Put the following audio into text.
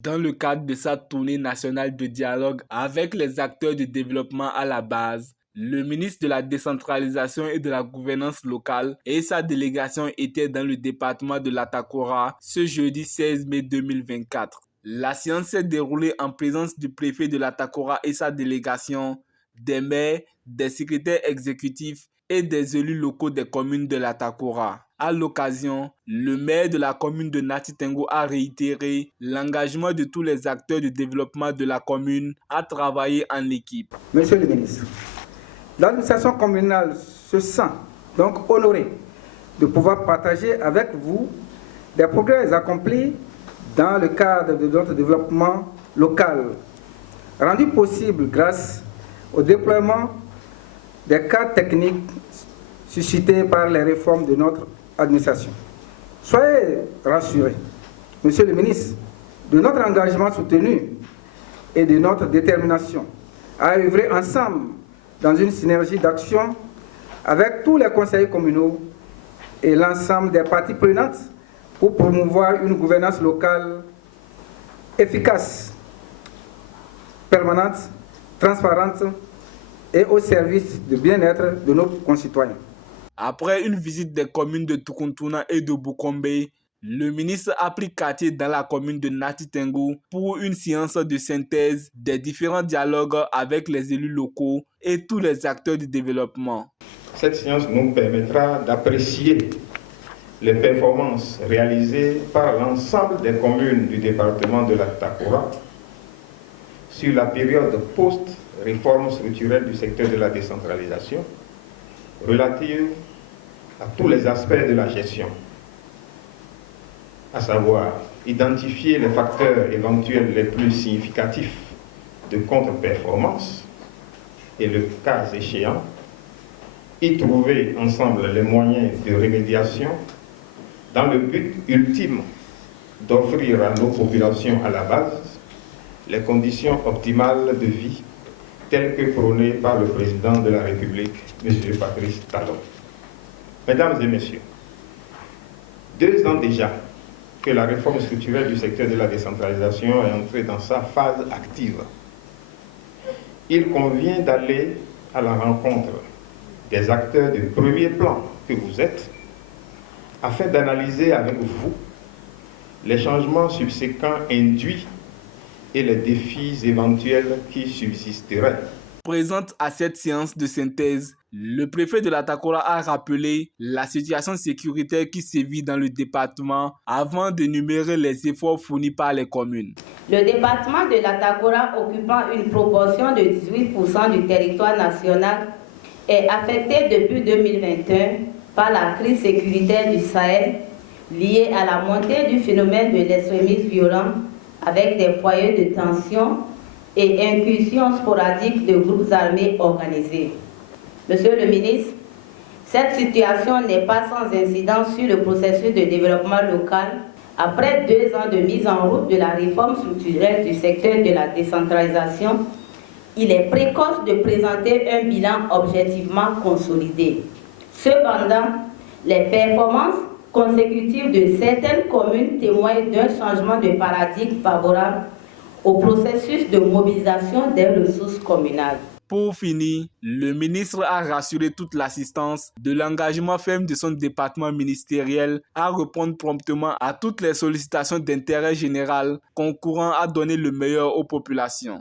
Dans le cadre de sa tournée nationale de dialogue avec les acteurs du développement à la base, le ministre de la décentralisation et de la gouvernance locale et sa délégation étaient dans le département de l'Atakora ce jeudi 16 mai 2024. La séance s'est déroulée en présence du préfet de l'Atakora et sa délégation, des maires, des secrétaires exécutifs et des élus locaux des communes de l'Atakora. À l'occasion, le maire de la commune de Nati Tengo a réitéré l'engagement de tous les acteurs du développement de la commune à travailler en équipe. Monsieur le ministre, l'administration communale se sent donc honorée de pouvoir partager avec vous des progrès accomplis dans le cadre de notre développement local, rendu possible grâce au déploiement des cadres techniques suscités par les réformes de notre administration. Soyez rassurés, Monsieur le ministre, de notre engagement soutenu et de notre détermination à œuvrer ensemble dans une synergie d'action avec tous les conseillers communaux et l'ensemble des parties prenantes pour promouvoir une gouvernance locale efficace, permanente, transparente et au service du bien-être de nos concitoyens. Après une visite des communes de Tukuntuna et de Bukombe, le ministre a pris quartier dans la commune de Nati Tengo pour une séance de synthèse des différents dialogues avec les élus locaux et tous les acteurs du développement. Cette séance nous permettra d'apprécier les performances réalisées par l'ensemble des communes du département de l'Atakora sur la période post-réforme structurelle du secteur de la décentralisation relative à tous les aspects de la gestion, à savoir identifier les facteurs éventuels les plus significatifs de contre-performance et le cas échéant, y trouver ensemble les moyens de remédiation dans le but ultime d'offrir à nos populations à la base les conditions optimales de vie telles que prônées par le président de la République, M. Patrice Talon. Mesdames et messieurs, 2 ans déjà que la réforme structurelle du secteur de la décentralisation est entrée dans sa phase active. Il convient d'aller à la rencontre des acteurs de premier plan que vous êtes, afin d'analyser avec vous les changements subséquents induits et les défis éventuels qui subsisteraient. Présente à cette séance de synthèse, le préfet de l'Atakora a rappelé la situation sécuritaire qui sévit dans le département avant d'énumérer les efforts fournis par les communes. Le département de l'Atakora, occupant une proportion de 18% du territoire national, est affecté depuis 2021 par la crise sécuritaire du Sahel liée à la montée du phénomène de l'extrémisme violent avec des foyers de tension et incursions sporadiques de groupes armés organisés. Monsieur le ministre, cette situation n'est pas sans incidence sur le processus de développement local après 2 ans de mise en route de la réforme structurelle du secteur de la décentralisation. Il est précoce de présenter un bilan objectivement consolidé. Cependant, les performances consécutives de certaines communes témoignent d'un changement de paradigme favorable au processus de mobilisation des ressources communales. Pour finir, le ministre a rassuré toute l'assistance de l'engagement ferme de son département ministériel à répondre promptement à toutes les sollicitations d'intérêt général concourant à donner le meilleur aux populations.